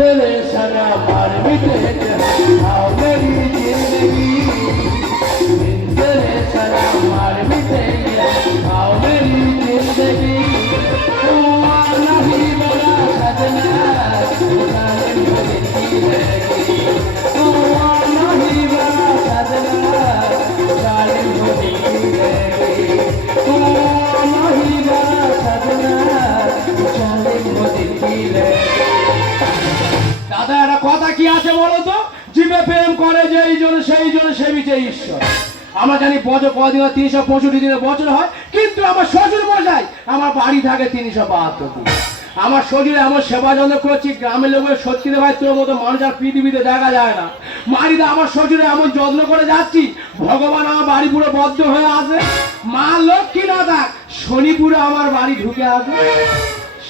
तेरे सलाम मिटे आओ मेरी जिंदगी तेरे सलाम मिटे आओ मेरी जिंदगी तू नहीं बड़ा सजना जालिम जिंदगी तू नहीं बड़ा सजना जालिम जिंदगी तू नहीं बड़ा सजना जालिम जिंदगी দাদা একটা কথা কি আছে বলো তো জীবে প্রেম করে যে এই জন্য সেই জন্য সেবিছে ঈশ্বর আমরা জানি বছর কদিন 365 দিনের বছর হয় কিন্তু আমার শ্বশুর মশাই আমার বাড়ি থাকে 372 দিন আমার শ্বশুর এমন সেবা যত্ন করছি গ্রামের লোকের সত্যি রে ভাই তোর মতো মানুষ আর পৃথিবীতে দেখা যায় না মারিদা আমার শ্বশুরে এমন যত্ন করে যাচ্ছি ভগবান আমার বাড়ি পুরো বদ্ধ হয়ে আছে মা লক্ষ্মী না থাক শনিপুরে আমার বাড়ি ঢুকে আছে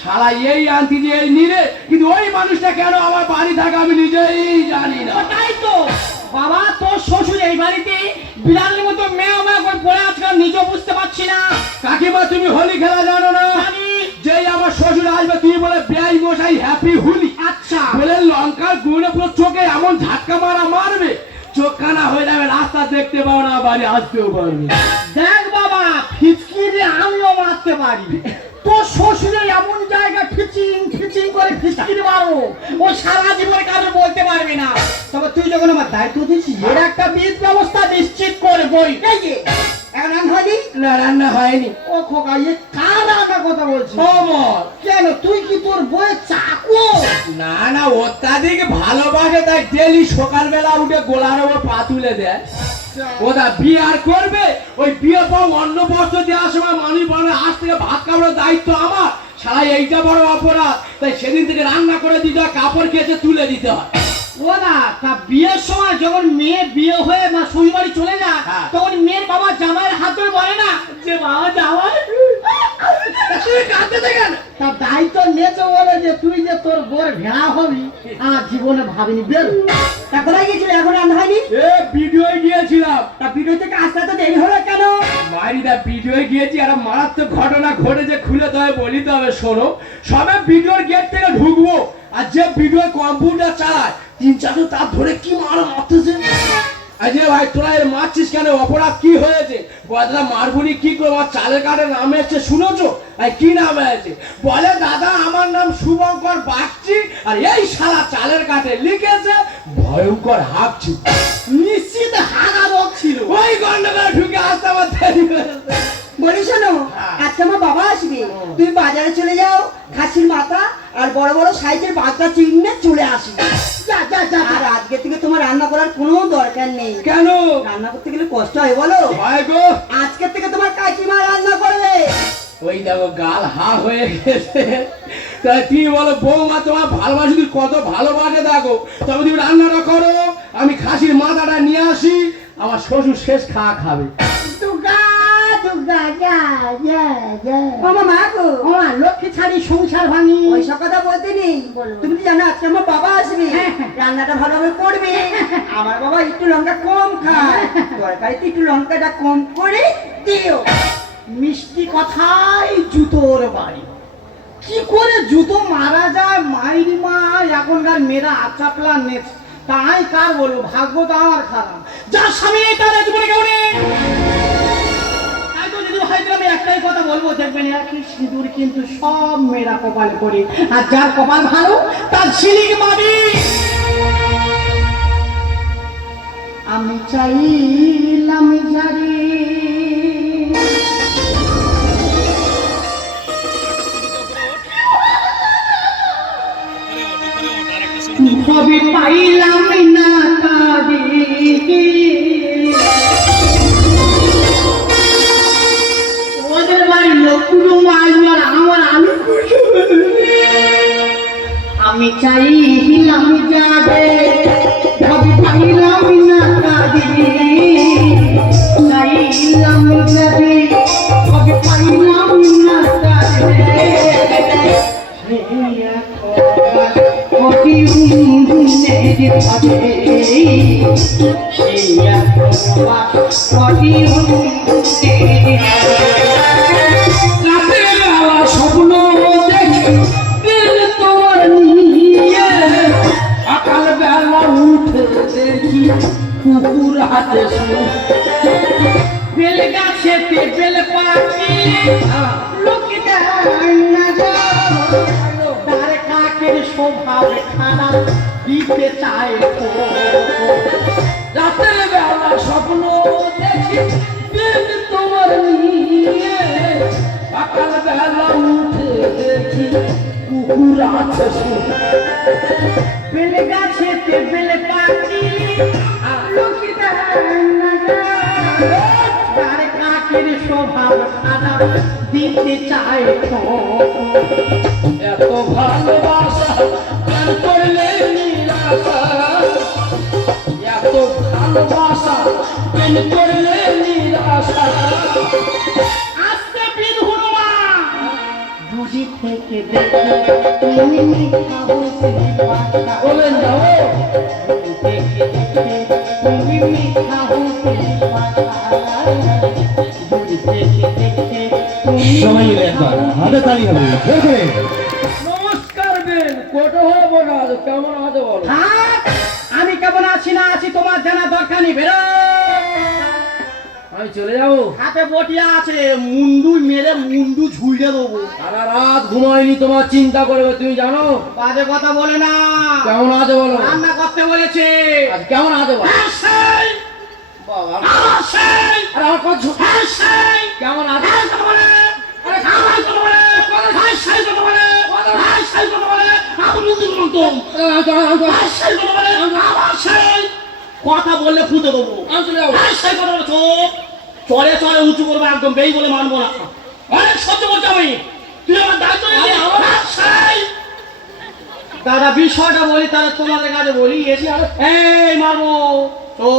শালা এই আনতি যে এই নিরে কিন্তু ওই মানুষটা কেন আমার বাড়ি থাকে আমি নিজেই জানি না তাই তো বাবা তোর শ্বশুর এই বাড়িতে বিড়ালের মতো মেয়ে করে পড়ে আজকাল নিজেও বুঝতে পারছি না কাকিমা তুমি হোলি খেলা জানো না যেই আমার শ্বশুর আসবে তুমি বলে বেআই মশাই হ্যাপি হোলি আচ্ছা বলে লঙ্কার গুঁড়ে পুরো চোখে এমন ঝাটকা মারবে চোখ কানা হয়ে যাবে রাস্তা দেখতে পাও না বাড়ি আসতেও পারবে দেখ বাবা ফিচকিরি আমিও মারতে পারি তোর শ্বশুরের এমন জায়গা ফিচিং করে ফিচকিরি মারো ও সারা জীবনে কারো বলতে পারবে না তবে তুই যখন আমার দায়িত্ব দিচ্ছিস এর একটা বিধ ব্যবস্থা নিশ্চিত করবই এই যে এখন রান্না হয়নি না রান্না হয়নি ও খোকা এ কার রান্না কথা বলছিস ওমর কেন তুই কি তোর বইয়ের চাকু না না অত্যাধিক ভালোবাসে তাই ডেলি সকালবেলা উঠে গোলার ওপর পা তুলে দেয় ওটা বিয়ে আর করবে ওই বিয়ে পর অন্য বস্ত্র দেওয়ার সময় মানুষ বলে আজ থেকে ভাত খাওয়ার দায়িত্ব আমার সারা এইটা বড় অপরাধ তাই সেদিন থেকে রান্না করে দিতে হয় কাপড় কেচে তুলে দিতে হয় ও না তা বিয়ের সময় যখন মেয়ে বিয়ে হয়ে মা শ্বশুর বাড়ি চলে যায় তখন মেয়ের বাবা জামাইয়ের হাত ধরে বলে না যে বাবা জামাই কাঁদতে কেন তা দায়িত্ব নিয়েছে বলে যে তুই যে তোর বোর ভেড়া হবি আর জীবনে ভাবিনি বের তা কোথায় গিয়েছিল এখন রান্না হয়নি ভিডিওয় গিয়েছিলাম তা ভিডিও থেকে আসতে তো দেরি হলো কেন মারিদা ভিডিওয় গিয়েছি একটা মারাত্মক ঘটনা ঘটেছে খুলে তবে বলিতে হবে শোনো সবে ভিডিওর গেট থেকে ঢুকবো আর যে ভিডিও কম্পিউটার চালায় 3-4 তার ধরে কি মারতেছে আজে ভাই তোরা এর মারছিস কেন অপরাধ কি হয়েছে দাদা মারবুনি কি করে আমার চালের কার্ডের নাম এসছে শুনেছো কি নাম হয়েছে বলে দাদা আমার নাম শুভঙ্কর বাগচি আর এই শালা চালের কার্ডে লিখেছে ভয়ঙ্কর হাঁকছি নিশ্চিত হাগা রোগ ছিল ওই গন্ডগোলে ঢুকে আসতে আমার দেরি হয়েছে বলি শোনো আজকে আমার বাবা আসবে তুই বাজারে চলে যাও খাসির মাথা আর বড় বড় সাইজের বাচ্চা চিংড়ি চলে আসি যা যা যা আর আজকে থেকে তোমার রান্না করার কোনো দরকার নেই কেন রান্না করতে গেলে কষ্ট হয় বলো হয় গো আজকে থেকে তোমার কাকিমা রান্না করবে ওই দেখো গাল হা হয়ে গেছে তাই তুমি বলো বৌমা তোমার ভালোবাসি তুই কত ভালোবাসে দেখো তবে তুমি রান্নাটা করো আমি খাসির মাথাটা নিয়ে আসি আমার শ্বশুর শেষ খাবে লক্ষ্মী ছাড়ি সংসার ভাঙি ওইসব কথা বলতে নেই তুমি কি জানো আজকে আমার বাবা আসবে রান্নাটা ভালোভাবে করবে আমার বাবা একটু লঙ্কা কম খায় তরকারিতে একটু লঙ্কাটা কম করে দিও মিষ্টি কথাই জুতোর বাড়ি কি করে জুতো মারা যায় মাইরি মা এখনকার মেয়েরা আচাপলা নেচ তাই কার বলবো ভাগ্য তো আমার খারাপ যার স্বামী নেই তার জীবনে কেউ নেই আমি একটাই কথা বলবো দেখবেন একই সিঁদুর কিন্তু সব মেয়েরা কপাল করে আর যার কপাল ভালো তার ঝিলিক মাবি আমি চাইলাম জারি ভাবে পাইলাম না তাদেরকে ওদের বাড়ির লোকগুলো আসবার আমার আলু আমি চাইলাম যাবে ভাবে পাইলাম না তাদেরকে চাইলাম যাবে ভাবে পাইলাম না তাদেরকে করি উন্নতির ভাবে সেই করি রাতের বেলা স্বপ্ন দেখি দিল তোমার নিয়ে, সকাল বেলা উঠে দেখি কুকুর হাতে বেল গাছেতে বেল পাখি লোকে তার কাকের স্বভাব খারাপ দিতে চায় রাতের বেলা স্বপ্ন দেখি দিল তোমার নিয়ে, সকাল বেলা উঠে দেখি কুকুর আছে বেল গাছেতে বেল পাখি লোকে তার কাকের স্বভাব খারাপ দিতে চায় এত ভালোবাসা প্রেম করলে নিরাশা, এত ভালোবাসা প্রেম করলে নিরাশা। আস্তে বিধুরমা বুঝি থেকে দেখে তুমি মিথ্যা বলতে পারতা বলেন না ও, দেখে দেখে তুমি মিথ্যা বলতে পারতা বুঝি দেখে দেখে তুমি সবাই মিলে একবার হাতে তালি হবে দেখে নমস্কার বেন, কোটা হয়ে বলা আছে, কেমন আছে বলো? থাক, আমি কেমন আছি না আছি তোমার জানা দরকার নেই, বেরো। আমি চলে যাবো? হাতে বটিয়া আছে, মুন্ডু মেরে মুন্ডু ঝুইড়ে দেবো। সারা রাত ঘুমাইনি তোমার চিন্তা করবে, তুমি জানো? বাজে কথা বলে না, কেমন আছে বলো? রান্না করতে বলেছে। আজ কেমন আছে বলো? হাসাই, বাবা, হাসাই, আরে আমার কথা শোনো। হাসাই, কেমন আছে? হাসাই কথা বলে, আরে হাসাই কথা বলে, হাসাই কথা বলে, হাসাই কথা বলে, আপনি দুটো মন্তম, হাসাই কথা বলে, হাসাই। কথা বললে ফুটে দেবো। আমি চলে যাবো। হাসাই কথা বলে, চোখ চলে চলে উঁচু করবো, একদম বেই বলে মানবো না। অনেক সহ্য করতে আমি, তুই আমার দায়িত্ব নিয়ে হাসাই। দাদা বিষয়টা বলি, তাহলে তোমাদের কাছে বলি এসে আর এই মারবো তো,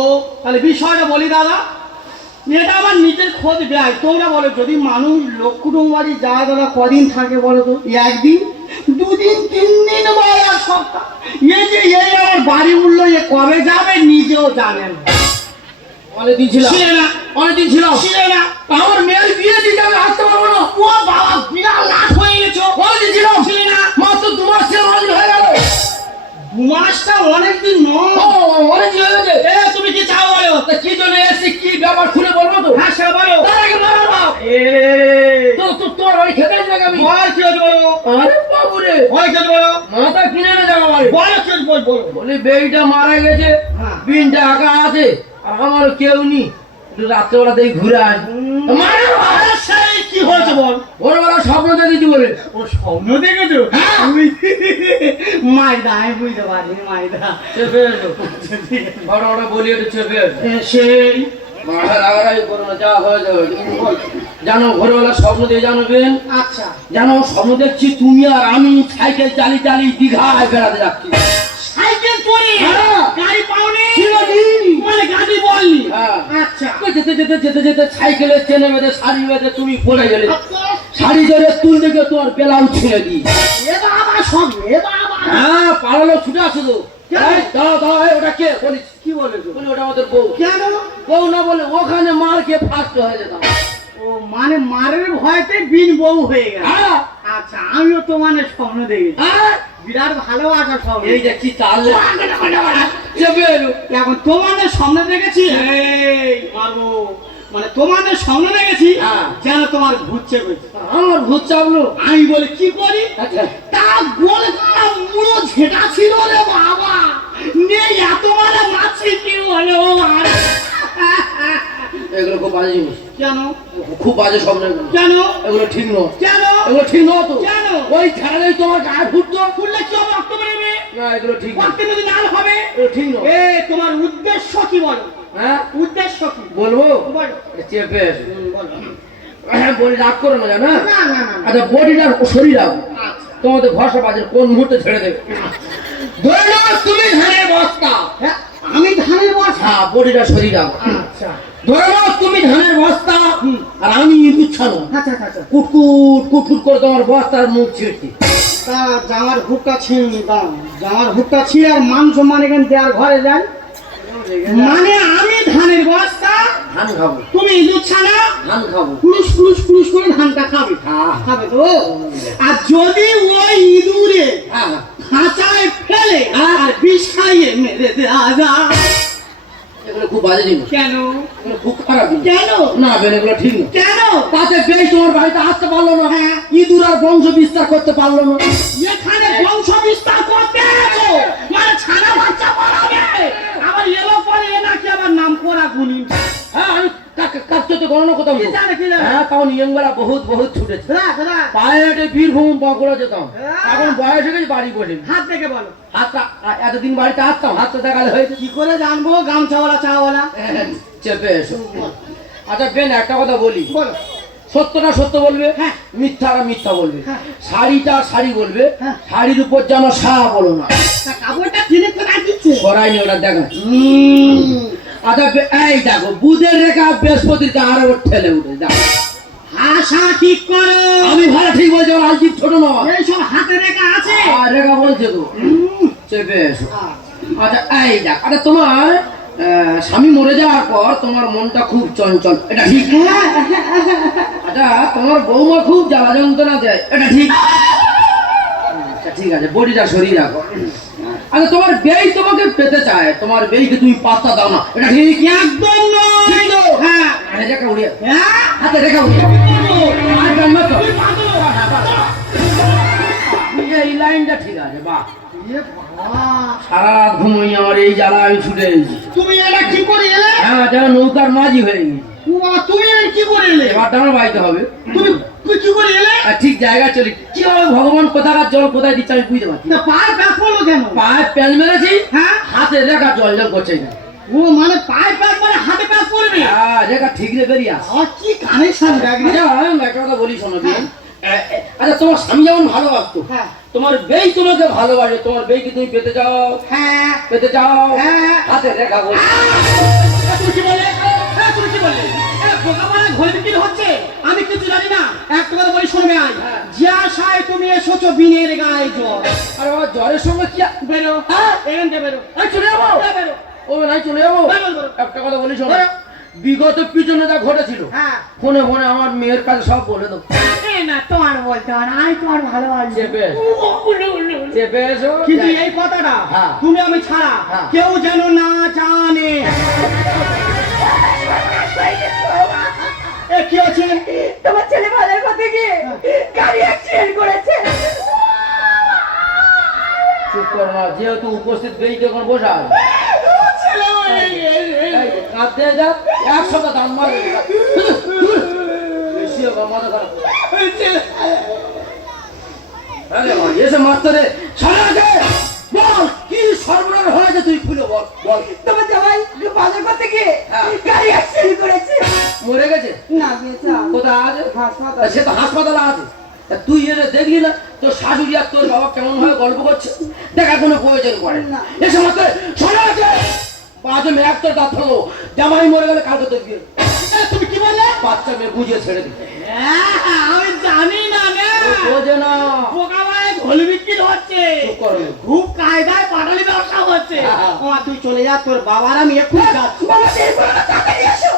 তাহলে বিষয়টা বলি দাদা, এটা আমার নিজের খোঁজ দেয়। তোমরা বলো, যদি মানুষ লক্ষ্মণ বাড়ি যায় দাদা কদিন থাকে বলো তো? একদিন, দুদিন, 3 দিন বা এক সপ্তাহ। এই যে এই আমার বাড়ি উঠলো, এ কবে যাবে নিজেও জানেন। অনেকদিন ছিলাম, ছিল না, অনেকদিন ছিলাম। ছিল না। আমার মেয়ের বিয়ে দিতে আমি আসতে পারবো না। ও বাবা, বিরাট লাট হয়ে গেছো। অনেকদিন ছিলাম, ছিল না। মাত্র 2 মাস ছিল, অনেকদিন হয়ে গেল। 2 মাসটা অনেকদিন নয়। ও, অনেকদিন হয়ে গেছে। এ তুমি কি চাও বলো? তা কি জন্য এসেছি, কি ব্যাপার খুলে বলবো তো? হ্যাঁ সে বলো। তার আগে বলো না। তোর বাড়ি খেতে যাবে আমি। বল কি হচ্ছে বলো? আরে বাবুরে, বল কি হচ্ছে বলো? মাথা কিনে না যাবো বাড়ি। বলো কি হচ্ছে বলো? বলি বেইটা মারা গেছে, হ্যাঁ। বিনটা একা আছে, আর আমার কেউ নেই। একটু রাত্রেবেলা দেখি ঘুরে আস। মারা আরে সেই কি হয়েছে বল? ভোরবেলা স্বপ্ন দেখেছি বলে। ও স্বপ্ন দেখেছো? হ্যাঁ। মাইদা, আমি বুঝতে পারি মাইদা। চেপে এসো, বড় বড় বলি একটু চেপে এসো। সেই মাথা রাগারাগি করো না, যা হয়ে যাবে। জানো ভোরবেলা স্বপ্ন দিয়ে জানো বেন, আচ্ছা, জানো স্বপ্ন দেখছি তুমি আর আমি সাইকেল চালিয়ে চালিয়ে দীঘায় বেড়াতে যাচ্ছি। সাইকেল চড়ে হ্যাঁ। গাড়ি পাওনি? চিরদিন। মানে গাড়ি বলনি? হ্যাঁ। আচ্ছা, তো যেতে যেতে যেতে যেতে সাইকেলের চেনে বেঁধে শাড়ি বেঁধে তুমি পড়ে গেলে, আচ্ছা। শাড়ি ধরে তুল দেখে তোমার বেলাও ছিঁড়ে দিই। এ বাবা স্বপ্ন, এ বাবা। হ্যাঁ, পালালো, ছুটে আসো তো। কেন? এই, দাঁড়াও দাঁড়াও, এই, ওটা কে? বলিস কি বলেছো? বলি ওটা আমাদের বউ। কেন? বউ না বলে ওখানে মার খেয়ে ফার্স্ট হয়ে যেতাম। ও মানে মারের ভয়তে বিন বউ হয়ে গেল। হ্যাঁ। আচ্ছা, আমিও তো মানে স্বপ্ন দেখেছি, হ্যাঁ। বিরাট ভালোবাসা স্বপ্ন। এই যে কি তাহলে চেপে এলো। এখন তোমাদের সামনে দেখেছি, এই মারবো, মানে তোমাদের সামনে দেখেছি হ্যাঁ। যেন তোমার ভূত চেপেছে। আমার ভূত চাপলো। আমি বলে কি করি, আচ্ছা, তা গোল গালা মুড়ো ঝেঁটা ছিল রে বাবা, নেই এত মানে মাছি কি হলো আর। এগুলো খুব বাজে জিনিস, কেন? খুব বাজে স্বপ্ন এগুলো। কেন? এগুলো ঠিক নয়, কেন? এগুলো ঠিক নয় তো। কেন? ওই ঝাড়ালেই তোমার গায়ে ফুটতো। ফুললে কি হবে? রক্ত বেরোবে, না, এগুলো ঠিক নয়, রক্ত যদি লাল হবে। এগুলো ঠিক নয়। এ তোমার উদ্দেশ্য কি বলো? হ্যাঁ, উদ্দেশ্য কি বলবো? বলো? চেপে এসো। বলো। বলি রাগ করো না, জানো? না না না না। আচ্ছা, বডিটা শরীর রাখো, আচ্ছা, তোমাদের ভরসা বাজে কোন মুহূর্তে ছেড়ে দেবে। ধরে নাও তুমি ধানের বস্তা। হ্যাঁ, আমি ধানের বসা। হ্যাঁ, বডিটা শরীর রাখো। আচ্ছা ধরে নাও তুমি ধানের বস্তা আর আমি ইঁদুর ছানো, আচ্ছা আচ্ছা কুটকুট কুটকুট করে তোমার বস্তার মুখ ছিঁড়ছি। তা জামার হুকটা ছিঁড়ি দাও, জামার হুকটা ছিঁড়ে আর মান সম্মান এখান দেওয়ার ঘরে যান। মানে আমি ধানের বস্তা, ধান খাবো, তুমি ইঁদুর ছানা, ধান খাবো। পুলুস পুলুস পুলুস করে ধানটা খাবে, হ্যাঁ। খাবে তো। আর যদি ওই ইঁদুরে হ্যাঁ খাঁচায় ফেলে আর বিষ খাইয়ে মেরে দেওয়া যায়। এগুলো খুব বাজে জিনিস, কেন এগুলো খুব খারাপ জিনিস। কেন না বেন, এগুলো ঠিক না। কেন? তাতে বেশ তোমার বাড়িতে আসতে পারলো না, হ্যাঁ। ইঁদুর আর বংশ বিস্তার করতে পারলো না। এখানে বংশ বিস্তার করতে আছো, মানে ছানা বাচ্চা বাড়াবে। আবার এলো পরে এ নাকি আবার নাম করা গুনি। হ্যাঁ আমি কাছে তো গণনা কোথাও কি জানে, কি জানে? হ্যাঁ তাও নিয়মগুলা বহুত বহুত ছুটেছে। দাদা পায়ে হেঁটে বীরভূম বাঁকুড়া যেতাম, হ্যাঁ। এখন বয়স হয়ে গেছে বাড়ি বসে। হাত দেখে বলো। হাতটা এতদিন বাড়িতে আসতাম, হাতটা দেখালে হয়েছে। কি করে জানবো গামছাওয়ালা চাওয়ালা? চেপে এসো। আচ্ছা বেন একটা কথা বলি, বলো। সত্যটা সত্য বলবে, হ্যাঁ। মিথ্যাটা মিথ্যা বলবে। হ্যাঁ। শাড়িটা শাড়ি বলবে, হ্যাঁ। শাড়ির উপর যেন শাড়া বলো না। তা কাপড়টা কিনে কোথায় দিচ্ছে? করাইনি ওটা দেখা। আচ্ছা এই দেখো বুধের রেখা বৃহস্পতির আরো ঠেলে উঠে দেখো। ভাষা ঠিক করো। আমি ভালো ঠিক বলছি, আমার আলজিপ ছোট নয়। এইসব হাতে রেখা আছে। আর রেখা বলছে তো চেপে এসো। আচ্ছা এই দেখ, আচ্ছা তোমার স্বামী মরে যাওয়ার পর তোমার মনটা খুব চঞ্চল, এটা ঠিক? আচ্ছা তোমার বৌমা খুব জ্বালা যন্ত্রণা দেয়, এটা ঠিক? আচ্ছা ঠিক আছে, বডিটা সরিয়ে রাখো। আচ্ছা তোমার বেই তোমাকে পেতে চায়, তোমার বেইকে তুমি পাত্তা দাও না, এটা ঠিক? একদম নয়। ঠিক তো? হ্যাঁ। আরে রেখা উড়িয়ে হ্যাঁ? হাতে রেখা উড়িয়ে আর কান্না তো। এই লাইনটা ঠিক আছে, বাহ। এ বাবা, সারা রাত ঘুমোই, আমার এই জ্বালা আমি ছুটে এসেছি। তুমি এটা কি করে এলে? হ্যাঁ যেন নৌকার মাঝি হয়ে গেছি। তুমি এটা কি করে এলে? এবারটা আমার বাইতে হবে। তুমি তুমি কি করে এলে? আর ঠিক জায়গায় চলি, কিভাবে ভগবান কোথাকার জল কোথায় দিচ্ছে আমি বুঝতে পারছি না। তা পায়ের ব্যাগ পড়লো কেন? পায়ে প্যান মেরেছি, হ্যাঁ? হাতে রেখা জল জল করছে না। ও মানে পায়ের ব্যাগ মানে হাতে ব্যাগ পড়বে? হ্যাঁ রেখা ঠিক রে বেরিয়ে আস। আর কি কানেকশন ব্যাগ রে? আচ্ছা আমি একটা কথা বলি শোনো বিন। আচ্ছা তোমার স্বামী যেমন ভালোবাসতো, হ্যাঁ। তোমার বেই তোমাকে ভালোবাসে, তোমার বেইকে তুমি পেতে চাও, হ্যাঁ। পেতে চাও, হ্যাঁ। হাতে রেখা বল। তুমি কি বলে? তুমি কি বললে? বোকা মানে ঘোল বিক্রি হচ্ছে, আমি কিছু জানি না। একটা কথা বলি শুনবে আজ, যে আশায় তুমি এসেছো বিনের গায়ে জ্বর। আর বাবা জ্বরের সঙ্গে কি বেরো, এখান থেকে বেরো। এই চলে যাবো, বেরো। ও নাই চলে যাবো। বেরো, বেরো। একটা কথা বলি শোনো, বিগত পিছনে যা ঘটেছিল হ্যাঁ। ফোনে ফোনে আমার মেয়ের কাছে সব বলে দেবো। এই না তোমার বলতে হয় না, আমি তোমার ভালোবাসি। চেপে এসো, চেপে এসো। কিন্তু এই কথাটা হ্যাঁ। তুমি আমি ছাড়া হ্যাঁ। কেউ যেন না জানে। এ কি আছে? তোমার ছেলে বাজার করতে গিয়ে গাড়ি অ্যাক্সিডেন্ট করেছে। চুপ কর না, যেহেতু উপস্থিত বেই তখন বসা আছে। এই, কাঁদতে যা, 100টা দাম মারবে। বেশি হবে, মাথা খারাপ। আরে বাবা, এসে মারতে রে। সারা দে, বল, কি সর্বনাশ হয়েছে তুই খুলে বল, বল। তোমার জামাই বাজার করতে গিয়ে হ্যাঁ। গাড়ি অ্যাক্সিডেন্ট করেছে। মরে গেছে? না বেচা কোথায় আছে? হাসপাতাল। সে তো হাসপাতালে আছে। তা তুই এসে দেখলি না তোর শাশুড়ি আর তোর বাবা কেমন ভাবে গল্প করছে? দেখার কোনো প্রয়োজন পড়ে না। এসে মাত্র শোনা আছে বাজে মেয়ে তোর দাঁত হলো, জামাই মরে গেলে কালকে তোর বিয়ে। তুমি কি বললে? বাচ্চা মেয়ে বুঝিয়ে ছেড়ে দিতে আমি জানি না রে। বোঝে না। বোকা ভাই ঘোল বিক্রি হচ্ছে, চুপ করো। খুব কায়দায় পাটালি ব্যবসা হচ্ছে। হ্যাঁ। ও তুই চলে যা, তোর বাবার আমি এক্ষুনি যাচ্ছি। বাবা দেরি করো না, তাড়াতাড়ি এসো।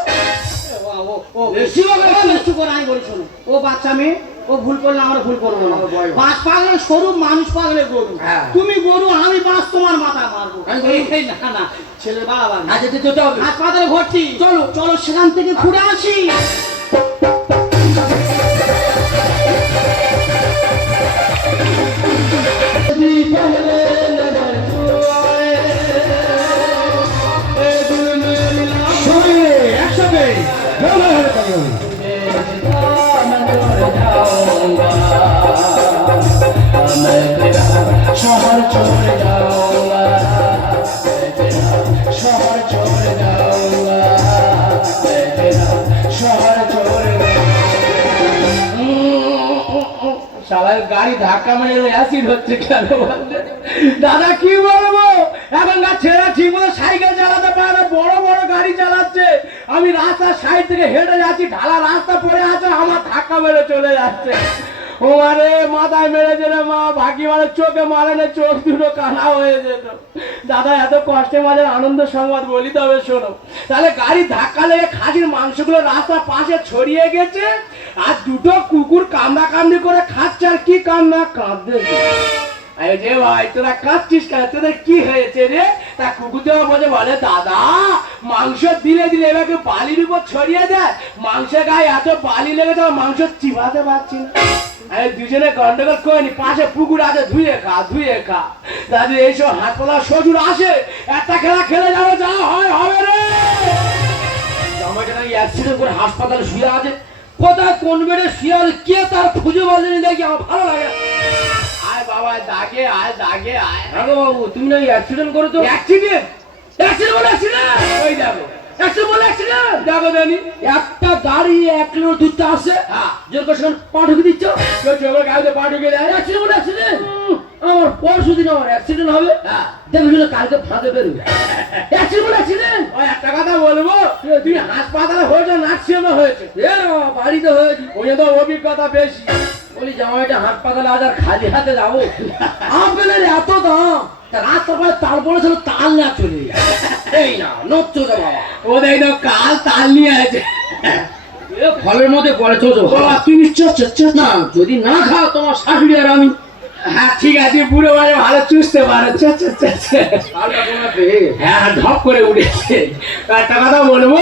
ও বেশি হবে। বেশি করে আমি বলি শোনো, ও বাচ্চা মেয়ে, ও ভুল করলে আমরা ভুল করবো না। আমার ভয়। বাস পাগলের সরু, মানুষ পাগলের গরু। হ্যাঁ। তুমি গরু, আমি বাস, তোমার মাথা মারবো। আমি গরু? এই না না, ছেলে বাবা আজ যেতে হবে। হাসপাতালে ভর্তি। চলো চলো সেখান থেকে ঘুরে আসি। একসাথে শহর চলে যাওয়া, শহর চলে যাওয়া, শহর চলে শালার গাড়ি ধাক্কা মেরে অ্যাসিড হচ্ছে কেন বলতে? দাদা কি বলবো, এখনকার ছেলেরা ঠিক মতো সাইকেল চালাতে পারে না, বড় বড় গাড়ি চালাচ্ছে। আমি রাস্তার সাইড থেকে হেঁটে যাচ্ছি, ঢালা রাস্তা পড়ে আছে, আমার ধাক্কা মেরে চলে যাচ্ছে। ও মারে মাথায় মেরেছে রে মা, বাকি মানে চোখে মারে না, চোখ দুটো কানা হয়ে যেত। দাদা এত কষ্টে মাঝে আনন্দ সংবাদ বলি তবে শোনো। তাহলে গাড়ি ধাক্কা লেগে খাসির মাংসগুলো রাস্তার পাশে ছড়িয়ে গেছে, আর দুটো কুকুর কামড়া কামড়ি করে খাচ্ছে। আর কি কান্না কাঁদছে, আরে যে ভাই তোরা কাঁদছিস কেন, তোদের কি হয়েছে রে? তা কুকুর দেওয়া বলে দাদা মাংস দিলে দিলে এবারে বালির উপর ছড়িয়ে দেয়, মাংসের গায়ে এত বালি লেগেছে মাংস চিবাতে পারছি না। আরে দুজনে গন্ডগোল করিনি, পাশে পুকুর আছে, ধুয়ে খা ধুয়ে খা। দাদু এইসব হাতপালা শ্বশুর আসে, একটা খেলা খেলে যাবো, যা হয় হবে রে। জামাইটা নাকি অ্যাক্সিডেন্ট করে হাসপাতালে শুয়ে আছে, কোথায় কোন বেডে শুয়ে আছে কে তার খুঁজে বাজেনি দেখি, আমার ভালো লাগে। আয় বাবা দাগে আয় দাগে আয়। হ্যাঁ গো বাবু, তুমি নাকি অ্যাক্সিডেন্ট করেছো? অ্যাক্সিডেন্ট অ্যাক্সিডেন্ট বলে অ্যাক্সিডেন্ট, ওই দেখো অ্যাক্সিডেন্ট বলে অ্যাক্সিডেন্ট। দেখো জানি একটা গাড়ি 1 কিলো দুধ আসে, হ্যাঁ জোর করে সেখানে পা ঢুকে দিচ্ছ, তোর চোখের গাড়িতে পা ঢুকে দেয়। অ্যাক্সিডেন্ট বলে অ্যাক্সিডেন্ট। আমার পরশু দিন আমার অ্যাক্সিডেন্ট হবে, হ্যাঁ দেখে শুনে কালকে ফাঁদে বেরোবে। অ্যাক্সিডেন্ট বলে অ্যাক্সিডেন্ট। ওই একটা কথা বলবো, তুই হাসপাতালে হয়েছে নার্সিংহোমে হয়েছে? এ বাবা, বাড়িতে হয়েছি। ওই তো অভিজ্ঞতা বেশি। বলি জামাইটা হাসপাতালে আজ আর খালি হাতে যাবো? আপেলের এত দাম, তা রাস্তার পায়ে তাল পড়েছিল, তাল না চলে যায়। এই না নচ্ছ বাবা, ও দেখ তো কাল তাল নিয়ে আছে। এ ফলের মধ্যে পড়ে চোছো বাবা তুই নিশ্চয় না, যদি না খাও তোমার শাশুড়ি আর আমি। হ্যাঁ ঠিক আছে, বুড়ো মানে ভালো চুষতে পারে। তালটা তোমার পেয়ে গেছে। হ্যাঁ ঢপ করে উঠেছে। একটা কথা বলবো,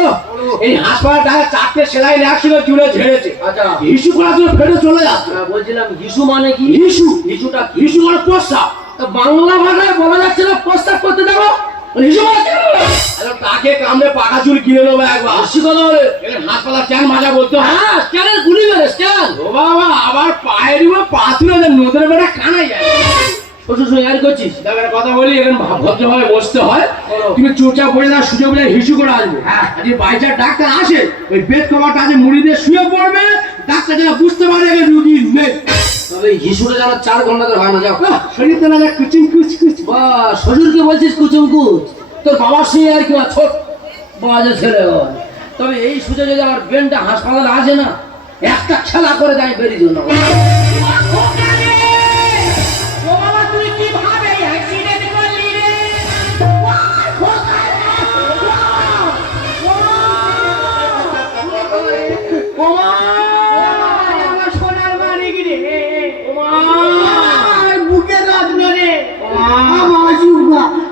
এই হাসপাতালে 4টে সেলাই লাগছিল, জুড়ে ঝেড়েছে। আচ্ছা, হিসু করা জন্য ফেটে চলে যাচ্ছে। বলছিলাম হিসু মানে কি? হিসু হিসুটা কি? হিসু মানে প্রস্তাব। তা বাংলা ভাষায় বলা যাচ্ছে না প্রস্তাব করতে দেবো? হিসু মানে কি? আরে তাকে কামড়ে পাকা চুল কিনে নেবো একবার। হাসি কথা বলে। এখানে হাসপাতাল কেন মাজা বলতে হয়? হ্যাঁ, স্ক্যানের গুলি মেরে স্ক্যান। ও বাবা আবার পায়ের উপর পাথরে নদীর বেড়া কানাই যায়। শ্বশুর সঙ্গে আর করছিস? দেখার কথা বলি, এখানে ভদ্রভাবে বসতে হয়। বলো। তুমি চুপচাপ পড়ে না, সুযোগ পেলে হিসু করে আসবে। হ্যাঁ। আর যদি বাইচার ডাক্তার আসে, ওই বেড কভারটা আছে মুড়ি দিয়ে শুয়ে পড়বে, ডাক্তার যেন বুঝতে পারে এখানে রুগী নেই। তবে এই হিসুটা যেন 4 ঘন্টা ধরে হয় না, যাও। আহ, শরীর তো না যায় কুচিং কুচ কুচ। বা শ্বশুরকে বলছিস কুচুম কুচ, তোর বাবার সঙ্গে আর কি ছোট বাজে ছেলে হয়। তবে এই সুযোগ যদি আমার বেনটা হাসপাতালে আসে না, একটা খেলা করে দেয় বেরিয়ে জন্য।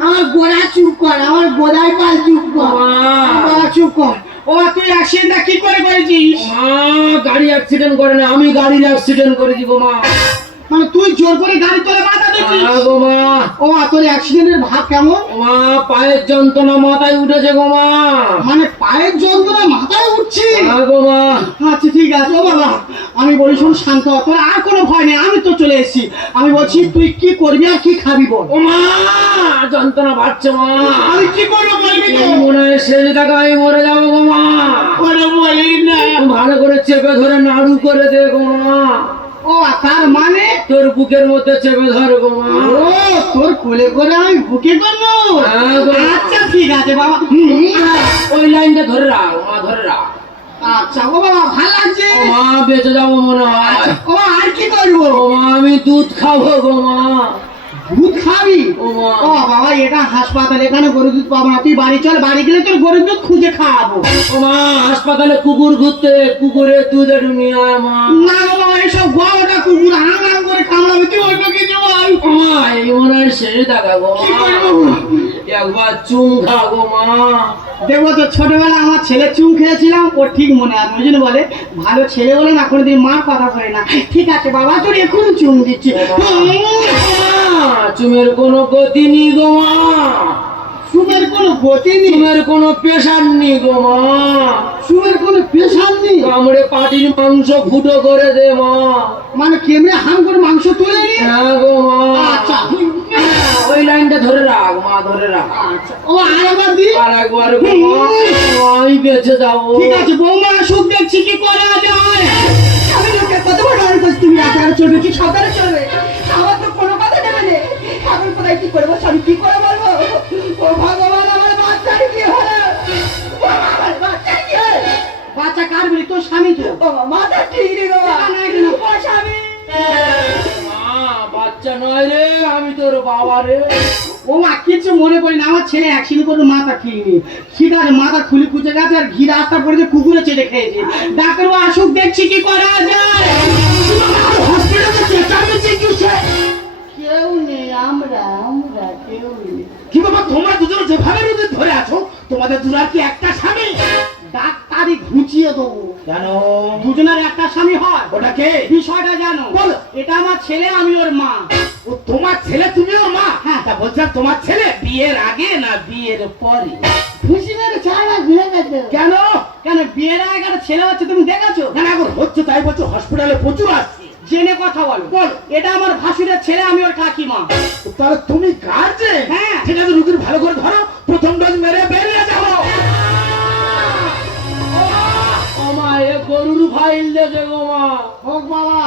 আমার গোড়া চুপ কর, আমার গোড়ায় কাল চুপ কর, চুপ কর। ও তুই অ্যাক্সিডেন্টটা কি করে করেছিস? গাড়ি অ্যাক্সিডেন্ট করে না, আমি গাড়ির অ্যাক্সিডেন্ট করেছি গো মা। মানে তুই জোর করে গাড়ি তোলে মাথা দিচ্ছিস? গো মা, ও তোর অ্যাক্সিডেন্টের ভাব কেমন? ও মা, পায়ের যন্ত্রণা মাথায় উঠেছে গো মা। মানে পায়ের যন্ত্রণা মাথায় উঠছে? গো মা, আচ্ছা ঠিক আছে। ও বাবা আমি বলি শোন, শান্ত হ, তোর আর কোনো ভয় নেই, আমি তো চলে এসেছি। আমি বলছি তুই কি করবি আর কি খাবি বল। ও মা, যন্ত্রণা বাড়ছে মা। আমি কি করবো বলবি তো? মনে হয় শেষ দেখা আমি মরে যাবো গো মা। ওরে বলিস না। ভালো করে চেপে ধরে নাড়ু করে দে গো মা। ও তার মানে তোর বুকের মধ্যে চেপে ধরে গো মা। ও তোর কোলে করে আমি বুকে করবো? হ্যাঁ গো। আচ্ছা ঠিক আছে বাবা। ওই লাইনটা ধরে রাখ মা, ধরে রাখ। আচ্ছা ও বাবা ভালো লাগছে। ও মা, বেঁচে যাবো মনে হয়। ও আর কি করবো? ও মা, আমি দুধ খাবো গো মা। দুধ খাবি? ও মা। ও বাবা এটা হাসপাতাল, এখানে গরুর দুধ পাবো না, তুই বাড়ি চল, বাড়ি গেলে তোর গরুর দুধ খুঁজে খাওয়াবো। ও মা, হাসপাতালে কুকুর ঘুরতে, কুকুরের দুধ একটু নিয়ে আয় মা। না গো বাবা এসব গোটা কুকুর হাম করে কামড়াবে, তুই ওই পাখি দেবো। ও মা, এই মনে হয় শেষ দেখা গো কি মা। করবো? একবার চুম খা গো মা। দেখবো তো ছোটবেলা আমার ছেলে চুম খেয়েছিলাম, ওর ঠিক মনে আছে। ওই জন্য বলে ভালো ছেলে বলে না কোনোদিন মার কথা করে না। ঠিক আছে বাবা তোর এখন চুম দিচ্ছি। চুমের কোনো গতি নেই গো মা। চুমের কোনো গতি নেই? চুমের কোনো প্রেশার নেই গো মা। চুমের কোনো প্রেশার নেই? কামড়ে পাটির মাংস ফুটো করে দে মা। মানে কেমনে হাম করে মাংস তুলে নি? হ্যাঁ গো মা। আচ্ছা ওই লাইনটা ধরে রাখ মা, ধরে রাখ। আচ্ছা ও আরেকবার দি। আর একবার গো মা, আমি বেঁচে যাবো। ঠিক আছে বৌমা, সুখ দেখছি কি করা যায়। আমি লোকে কত বড় ডাল করছি, তুমি রাস্তায় চলবে কি সাঁতারে চলবে? আমার তো কোনো কথা নেবে না। এখন কোথায় কি করবো, আমি কি করে বলবো? ও ভগবান আমার বাচ্চার কি হলো? ও আমার বাচ্চার কি স্বামী তো ও মাথা ঠিক নেই বাবা টাকা নাই কেন? ও স্বামী বাচ্চা নয় রে, আমি তোর বাবা রে। ও মা কিছু মনে করি না, আমার ছেলে অ্যাক্সিডেন্ট করে মাথা ঠিক নেই, ঠিক আছে মাথা খুলে খুঁজে গেছে আর ঘি রাস্তা পড়েছে, কুকুরে চেটে খেয়েছে। ডাক্তারবাবু আসুক, দেখছি কি করা যায়। হসপিটালে চেঁচামেচি কিসে? কেউ নেই, আমরা কেউ নেই। কি বাবা তোমরা দুজন যেভাবে রোদে ধরে আছো, তোমাদের দুলার কি একটা স্বামী? ডাক্তারই ঘুচিয়ে দেবো। কেন? দুজনের একটা স্বামী হয়? ওটা কে? বিষয়টা জানো? বলো। এটা আমার ছেলে, আমি ওর মা। ও তোমার ছেলে, তুমি ওর মা? হ্যাঁ। তা বলছিলাম তোমার ছেলে বিয়ের আগে না বিয়ের পরে? খুশি মেরে চাইনা ঘুরে গেছে। কেন? কেন বিয়ের আগে একটা ছেলে হচ্ছে, তুমি দেখেছো? না না, এখন হচ্ছে তাই বলছো, হসপিটালে প্রচুর আসছে। জেনে কথা বলো। বল। এটা আমার ভাসুরের ছেলে, আমি ওর কাকিমা। তাহলে তুমি গার্জেন? হ্যাঁ। ঠিক আছে, রুগীর ভালো করে ধরো, প্রথম ডোজ মেরে বেরিয়ে যাবো। ও মা, এ গরুর ফাইল দেখে গো মা। হোক বাবা,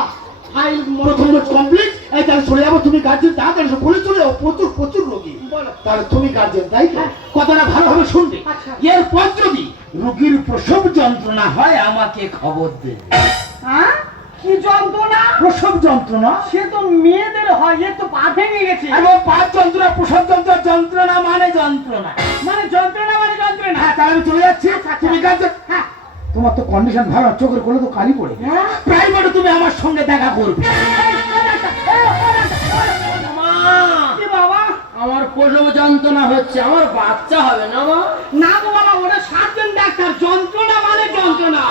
ফাইল প্রথম ডোজ কমপ্লিট। এই তাহলে চলে যাবো, তুমি গার্জেন, তাড়াতাড়ি এসো, বলে চলে যাবো, প্রচুর প্রচুর রোগী। বলো। তাহলে তুমি গার্জেন, তাই তো? কথাটা ভালোভাবে শুনবে। আচ্ছা। এরপর যদি রোগীর প্রসব যন্ত্রণা হয় আমাকে খবর দে। হ্যাঁ? কি যন্ত্রণা? প্রসব যন্ত্রণা? সে তো মেয়েদের হয়, এ তো পা ভেঙে গেছে। এবং পাঁচ যন্ত্রণা, প্রসব যন্ত্রণা, যন্ত্রণা মানে যন্ত্রণা। মানে যন্ত্রণা মানে যন্ত্রণা। হ্যাঁ, তাহলে আমি চলে যাচ্ছি, তুমি গার্জেন। হ্যাঁ। তোমার তো কন্ডিশন ভালো, চোখের কোলে তো কালি পড়ে। হ্যাঁ। প্রাইভেটে তুমি আমার সঙ্গে দেখা করবে। কি বাবা? আমার প্রসব যন্ত্রণা হচ্ছে, আমার বাচ্চা হবে না মা? না গো বাবা, ওটা সাতজন ডাক্তার, যন্ত্রণা মানে যন্ত্রণা।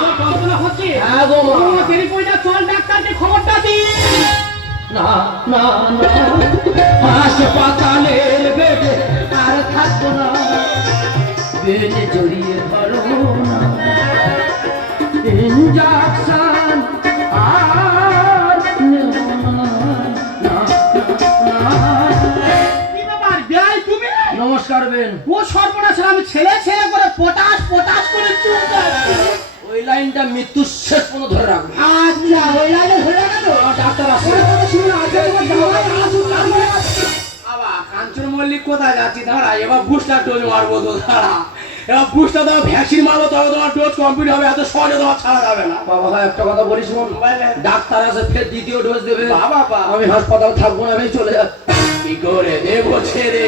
তোর যন্ত্রণা হচ্ছে? হ্যাঁ গো মা। ও, দেরি করে যা, চল ডাক্তারকে খবরটা দি। না না না, হাসপাতালের বেডে আর থাকবো না, বেডে জড়িয়ে ধরো না, ইনজেকশন আর নেব না, না, না। কি ব্যাপার, বেয়াই তুমি? নমস্কার বেন। ও সর্বনাশ, আমি ছেলে ছেলে করে পটাশ পটাশ করে চুপ যাচ্ছি। ওই লাইনটা মৃত্যুর শেষ পর্যন্ত ধরে রাখবো। আচ্ছা, ওই লাইনে ধরে গেল। ডাক্তার আসবে। বাবা কাঞ্চন মল্লিক কোথায় যাচ্ছি? দাঁড়া, এবার বুস্টার ডোজ মারবো তো, দাঁড়া। এবার বুস্টার দেওয়া ভ্যাকসিন মারবো, তবে তোমার ডোজ কমপ্লিট হবে, এত সহজে তোমার ছাড়া যাবে না। বাবা ভাই একটা কথা বলিস, শোন, ডাক্তার আসে ফের দ্বিতীয় ডোজ দেবে। বাবা বা আমি হাসপাতাল থাকবো না, আমি চলে যাচ্ছি। কি করে দেবো ছেড়ে,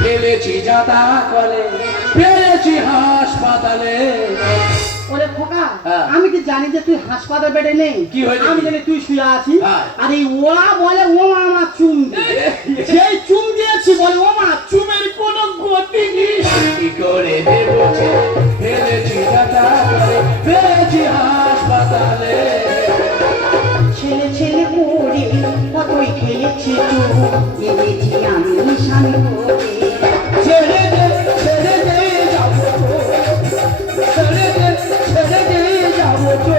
ফেলেছি যাতা কলে, ফেলেছি হাসপাতালে। ওরে খোকা, হ্যাঁ। আমি কি জানি যে তুই হাসপাতাল বেডে নেই? কি হয়েছে? আমি জানি তুই শুয়ে আছিস। হ্যাঁ। আর এই ওরা বলে ও মা আমার চুম দে। সেই চুম দিয়েছি বলে ও মা চুমের কোনো গতি নেই। কি করে দেবো ছেড়ে, ফেলেছি যাতা কলে, ফেলেছি হাসপাতালে। ছেলে ছেলে করে কতই খেয়েছি তো, এনেছি আমি স্বামী করে। ছেড়ে দে, ছেড়ে দে, যাবো তো, ছেড়ে দে, ছেড়ে দে, যাবো তো।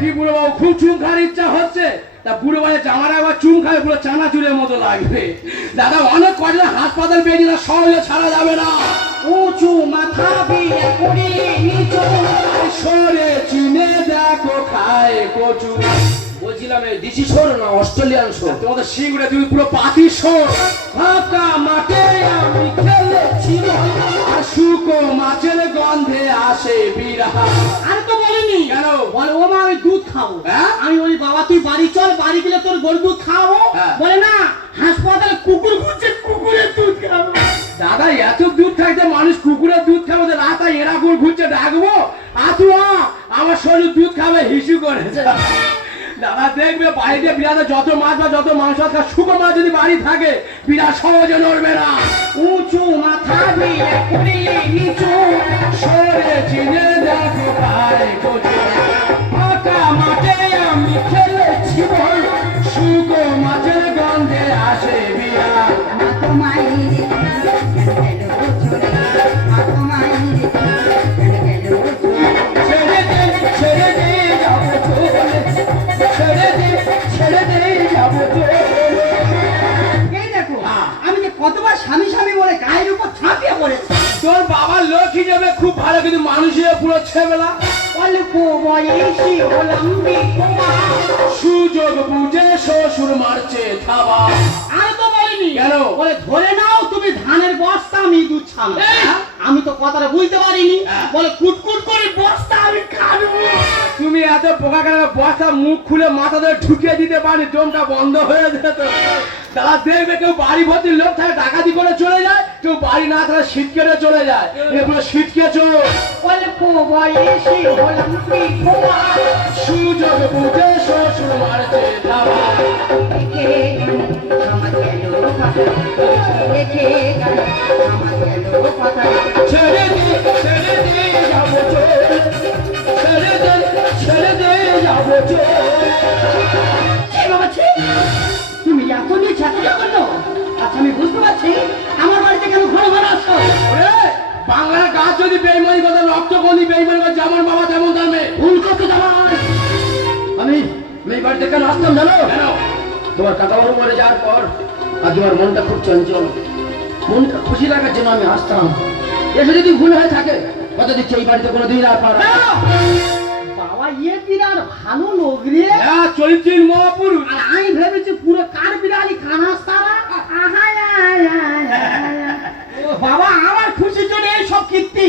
কি বুড়ো বাবু, খুব চুম খাওয়ার ইচ্ছা হচ্ছে? তা বুড়ো ভাই জামার একবার চুম খায় পুরো চানাচুরের মতো লাগবে। দাদা অনেক কয়টা হাসপাতাল পেয়েছি না, সহজে ছাড়া যাবে না। উঁচু মাথা বিয়ে করে নিচু। সরে চিনে দেখো খায় কচু। বলছিলাম এই দেশি শোর না অস্ট্রেলিয়ান শোর? তোমাদের শিগুড়ে তুমি পুরো পাতি সর। ফাঁকা মাঠে আমি খেলেছি আর শুকো মাছের গন্ধে আসে বিরহা। আর তো বলেনি কেন? বলে ও মা আমি দুধ খাবো। হ্যাঁ? আমি বলি বাবা তুই বাড়ি চল, বাড়ি গেলে তোর গরুর দুধ খাওয়াবো। হ্যাঁ। বলে না, হাসপাতালে কুকুর ঘুরছে, কুকুরের দুধ খাবো। দাদা এত দুধ খাইতে মানুষ কুকুরের দুধ খাবে, তো রাতা এরা করে ঘুরছে, ডাকবো আতুয়া আমার শরীর দুধ খাবে হিসু করেছে। দাদা দেখবে বাড়িতে বিড়াতে যত মাছ বা যত মাংস থাকে, শুকো মাছ যদি বাড়ি থাকে বিড়াল সহজে নড়বে না। উঁচু মাথা বিয়ে করে নিচু। সরে চিনে দেখো খায় কচু। ফাঁকা মাঠে আমি খেলেছি বল, শুকো মাছের গন্ধে আসে বিড়াল। ছেড়ে দে, ছেড়ে দে, যাবো চলে, ছেড়ে দে, ছেড়ে দে, যাবো চলে। এই দেখো, আমি যে কতবার স্বামী স্বামী বলে গায়ের উপর ছাপিয়ে পড়েছি। তোর বাবার লোক হিসেবে খুব ভালো, কিন্তু মানুষের পুরো ছেবেলা। অল্প বয়সী হলাম বিধবা। সুযোগ বুঝে শ্বশুর মারছে থাবা। আর তো বলিনি কেন? বলে ধরে নাও তুমি ধানের বস্তা, আমি দুধ ছানা। আমি তো কথাটা বুঝতে পারিনি বলে কুটকুট করে বস্তা আমি কাটবো। তুমি এত পোকা কেন বস্তা মুখ খুলে মাথা ধরে ঢুকিয়ে দিতে পারি, দমটা বন্ধ হয়ে যেত। তারা দেখবে কেউ বাড়ি ভর্তি লোক থাকে ডাকাতি করে চলে যায়, কেউ বাড়ি না থাকে শীত কেটে চলে যায়। এগুলো শীত কেছো অল্প বয়সে হলাম বিধবা, সুযোগ বুঝে শ্বশুর মারছে ধাবা। রেখে গেল আমার গেল কথা, রেখে গেল আমার গেল কথা। ছেড়ে দে যাবো চলে, ছেড়ে দে যাবো চলে। ছি বাবা ছি, তুমি এত নিয়ে ছাত্রীরা করলো? আচ্ছা আমি বুঝতে পারছি আমার বাড়িতে কেন ঘন ঘন আসছো। ওরে, বাংলার গাছ যদি বেইমানি কথা রক্ত বন্ধি বেইমানি কথা যেমন বাবা তেমন তার মেয়ে। ভুল করতে জামাই। আমি এই বাড়িতে কেন আসতাম জানো? কেন? তোমার কাকাবাবু মরে যাওয়ার পর আর তোমার মনটা খুব চঞ্চল, মনটা খুশি রাখার জন্য আমি আসতাম। এসে যদি ভুল হয়ে থাকে কত দিচ্ছে এই বাড়িতে কোনো দিন আর পারা। বাবা ইয়ে বিরাট ভালো লোক রে। হ্যাঁ, চরিত্রহীন মহাপুরুষ। আর আমি ভেবেছি পুরো কার বিড়ালি কানাস্তারা। বাবা আমার খুশির জন্য এই সব কীর্তি।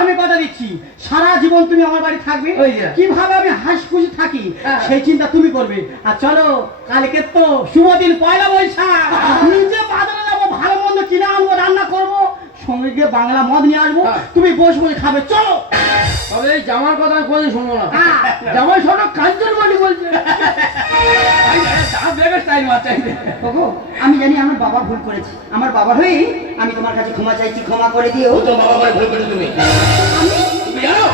আমি কথা দিচ্ছি সারা জীবন তুমি আমার বাড়ি থাকবে। ওই যে। কিভাবে আমি হাসি খুশি থাকি হ্যাঁ। সেই চিন্তা তুমি করবে। আর চলো কালকে তো শুভ দিন পয়লা বৈশাখ, নিজে বাজারে যাবো, ভালো মন্দ কিনে আনবো, রান্না করবো, সঙ্গে গিয়ে বাংলা মদ নিয়ে আসবো, হ্যাঁ। তুমি বসে বসে খাবে। চলো। তবে এই জামার কথা আমি কোনোদিন শুনবো না। হ্যাঁ। জামাই শোনো কাঞ্চন বাড়ি বলছে। ওগো, আমি জানি আমার বাবা ভুল করেছে, আমার বাবা হয়ে আমি তোমার কাছে ক্ষমা চাইছি, ক্ষমা করে দিও। ও তো বাবা করে ভুল করে তুমি। তুমি জানো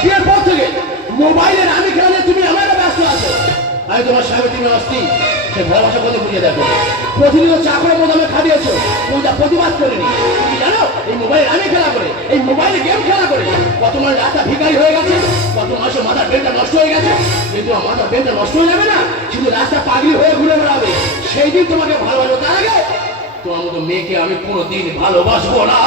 বিয়ের পর থেকে মোবাইলের আমি খেলা নিয়ে তুমি আমার ব্যস্ত আছো। আমি তোমার স্বামী, তুমি অস্থির, সে ভালোবাসা কত বুঝিয়ে দেখো। প্রতিদিন চাকরের মতো আমি খাটিয়েছো, কোনটা প্রতিবাদ করিনি। তুমি জানো এই মোবাইল আমি খেলা করে, এই মোবাইলে গেম খেলা করে কত মানুষ রাস্তা ভিখারি হয়ে গেছে, কত মানুষের মাথার ব্রেনটা নষ্ট হয়ে গেছে। কিন্তু আমার মাথার ব্রেনটা নষ্ট হয়ে যাবে না, শুধু রাস্তা পাগলি হয়ে ঘুরে বেড়াবে। সেই দিন তোমাকে ভালোবাসবো, তার আগে তোমার মতো মেয়েকে আমি কোনোদিন ভালোবাসবো না।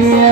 Yeah.